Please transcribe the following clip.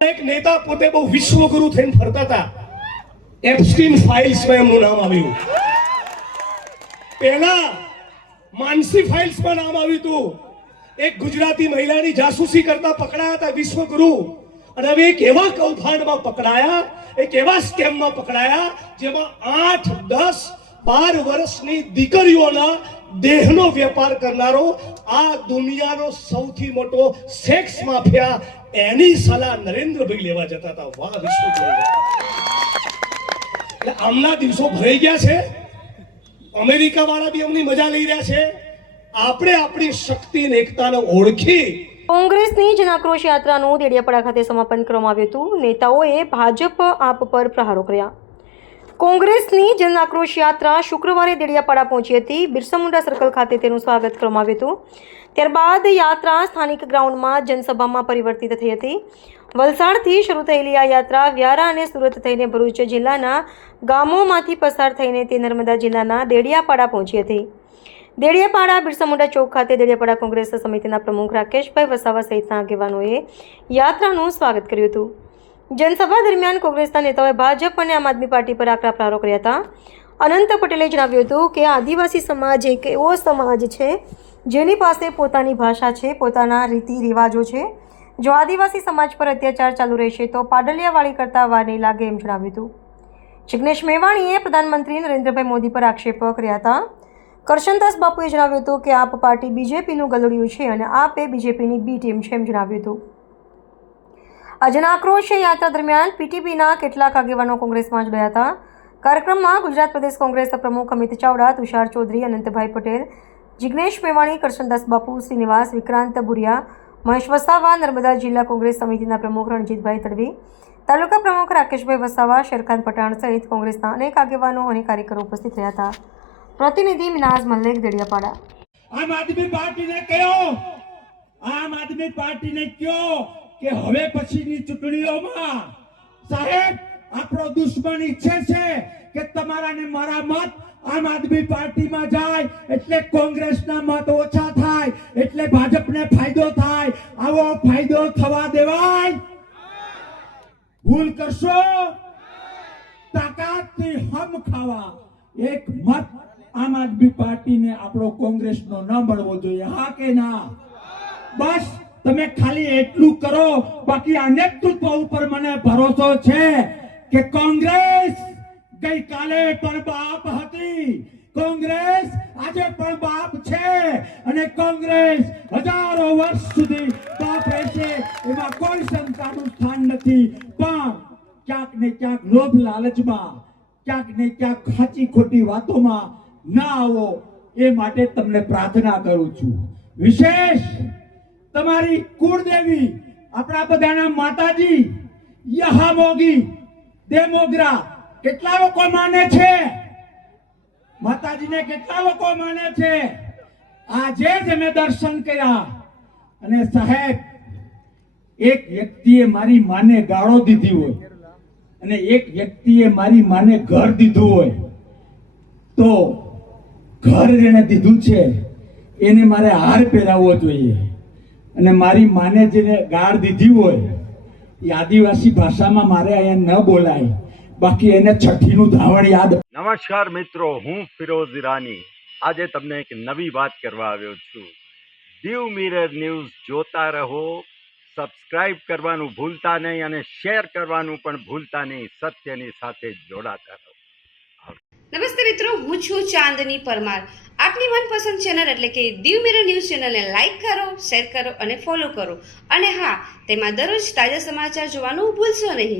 એક નેતા પોતે બહુ વિશ્વગુરુ થઈને ફરતા હતા. એપ્સ્ટીન ફાઇલ્સમાં એમનું નામ આવ્યું. પહેલા માનસી ફાઇલ્સમાં નામ આવ્યું હતું. એક ગુજરાતી મહિલાની જાસૂસી કરતા પકડાયા હતા વિશ્વગુરુ. અને હવે એક એવા કૌભાંડમાં પકડાયા, એક એવા સ્કેમમાં પકડાયા જેમાં 8, 10, 12 વર્ષની દીકરીઓના દેહનો વેપાર કરનારો આ દુનિયાનો સૌથી મોટો સેક્સ માફિયા, એની સલાહ નરેન્દ્રભાઈ લેવા જતા હતા. વાહ વિશ્વગુરુ! એટલે આમના દિવસો ભરાઈ ગયા છે. અમેરિકા વાળા બી અમની મજા લઈ રહ્યા છે. આપણે આપણી શક્તિ અને એકતાને ઓળખી. કોંગ્રેસની જનાક્રોશ યાત્રાનું દેડિયાપાડા ખાતે સમાપન કરવામાં આવ્યું હતું. નેતાઓએ ભાજપ આપ પર પ્રહારો કર્યા. કોંગ્રેસની જનાક્રોશ યાત્રા શુક્રવારે દેડિયાપાડા પહોંચી હતી. બિરસા મુંડા સર્કલ ખાતે તેનું સ્વાગત કરવામાં આવ્યું હતું. ત્યારબાદ યાત્રા સ્થાનિક ગ્રાઉન્ડમાં જનસભામાં પરિવર્તિત થઈ હતી. વલસાડથી શરૂ થયેલી આ યાત્રા વ્યારા અને સુરત થઈને ભરૂચ જિલ્લાના ગામોમાંથી પસાર થઈને તે નર્મદા જિલ્લાના દેડિયાપાડા પહોંચી હતી. દેડિયાપાડા બિરસા મુંડા ચોક ખાતે દેડિયાપાડા કોંગ્રેસ સમિતિના પ્રમુખ રાકેશભાઈ વસાવા સહિતના આગેવાનોએ યાત્રાનું સ્વાગત કર્યું હતું. જનસભા દરમિયાન કોંગ્રેસના નેતાઓએ ભાજપ અને આમ આદમી પાર્ટી પર આકરા પ્રહારો કર્યા હતા. અનંત પટેલે જણાવ્યું હતું કે આદિવાસી સમાજ એક એવો સમાજ છે જેની પાસે પોતાની ભાષા છે, પોતાના રીતિ રિવાજો છે. જો આદિવાસી સમાજ પર અત્યાચાર ચાલુ રહેશે તો પાડલિયાવાળી કરતાં વાર નહીં લાગે એમ જણાવ્યું હતું. જિગ્નેશ મેવાણીએ પ્રધાનમંત્રી નરેન્દ્રભાઈ મોદી પર આક્ષેપો કર્યા હતા. કરશનદાસ બાપુએ જણાવ્યું હતું કે આપ પાર્ટી બીજેપીનું ગલુડિયું છે અને આપ એ બીજેપીની બી ટીમ છે એમ જણાવ્યું હતું. આ જનાક્રોશ યાત્રા દરમિયાન પીટીપીના કેટલાક આગેવાનો કોંગ્રેસમાં જોડાયા હતા. કાર્યક્રમમાં ગુજરાત પ્રદેશ કોંગ્રેસ પ્રમુખ અમિત ચાવડા, તુષાર ચૌધરી, અનંતભાઈ પટેલ, જિગ્નેશ મેવાણી, કરશનદાસ બાપુ, શ્રીનિવાસ, વિક્રાંત બુરિયા, મહેશ વસાવા, નર્મદા જિલ્લા કોંગ્રેસ સમિતિના પ્રમુખ રણજીતભાઈ તડવી, તાલુકા પ્રમુખ રાકેશભાઈ વસાવા, શેરખાન પઠાણ સહિત કોંગ્રેસના અનેક આગેવાનો અને કાર્યકરો ઉપસ્થિત રહ્યા હતા. પ્રતિનિધિ મિનાઝ મલ્લિક, દેડિયાપાડા. આમ આદમી પાર્ટીને કહ્યો, આમ આદમી પાર્ટીને કહ્યો કે હવે પછીની ચૂંટણીઓમાં સાહેબ આપણો દુશ્મન ઈચ્છે છે કે તમારા ને મારા મત આમ આદમી પાર્ટીમાં જાય એટલે કોંગ્રેસના મત ઓછા થાય, એટલે ભાજપને ફાયદો થાય. આવો ફાયદો થવા દેવાય? ભૂલ કરશો? તાકાતથી હમ ખાવા એક મત આમ આદમી પાર્ટીને આપણો કોંગ્રેસનો ન મળવો જોઈએ. હા કે ના? બસ તમે ખાલી એટલું કરો. બાકી આ નેતૃત્વ ઉપર મને ભરોસો છે કે કોંગ્રેસ ગઈકાલે પણ બાપ હતી, કોંગ્રેસ આજે પણ બાપ છે અને કોંગ્રેસ હજારો વર્ષ સુધી બાપ રહેશે, એમાં કોઈ શંકાનું સ્થાન નથી. પણ ક્યાંક ને ક્યાંક લોભ લાલચમાં, ક્યાંક ને ક્યાંક ખાચી ખોટી વાતોમાં ના આવો એ માટે તમને પ્રાર્થના કરું છું. વિશેષ તમારી કુળદેવી, આપણા બધાના માતાજી યહામોગી દેમોગરા કેટલા લોકો માને છે? માતાજીને કેટલા લોકો માને છે? આજે જ અમે દર્શન કર્યા. અને સાહેબ, એક વ્યક્તિએ મારી માને ગાળો દીધી હોય અને એક વ્યક્તિએ મારી માને ઘર દીધું હોય, તો ઘર જેને દીધું છે એને મારે હાર પહેરાવવો જોઈએ. અને મારી માને જેને ગાળ દીધી હોય એ આદિવાસી ભાષામાં મારે અહીંયા ન બોલાય, બાકી એને છઠ્ઠીનું ધાવણ યાદ. નમસ્કાર મિત્રો, હું ફિરોઝ ઈરાની આજે તમને એક નવી વાત કરવા આવ્યો છું. દીવ મિરર ન્યૂઝ જોતા રહો, સબસ્ક્રાઇબ કરવાનું ભૂલતા નહીં અને શેર કરવાનું પણ ભૂલતા નહીં. સત્યની સાથે જોડાતા રહો. નમસ્તે મિત્રો, હું છું ચાંદની પરમાર. આપની મનપસંદ ચેનલ એટલે કે દીવ મિરર ન્યૂઝ ચેનલને લાઈક કરો, શેર કરો અને ફોલો કરો. અને હા, તેમાં દરરોજ તાજા સમાચાર જોવાનું ભૂલશો નહીં.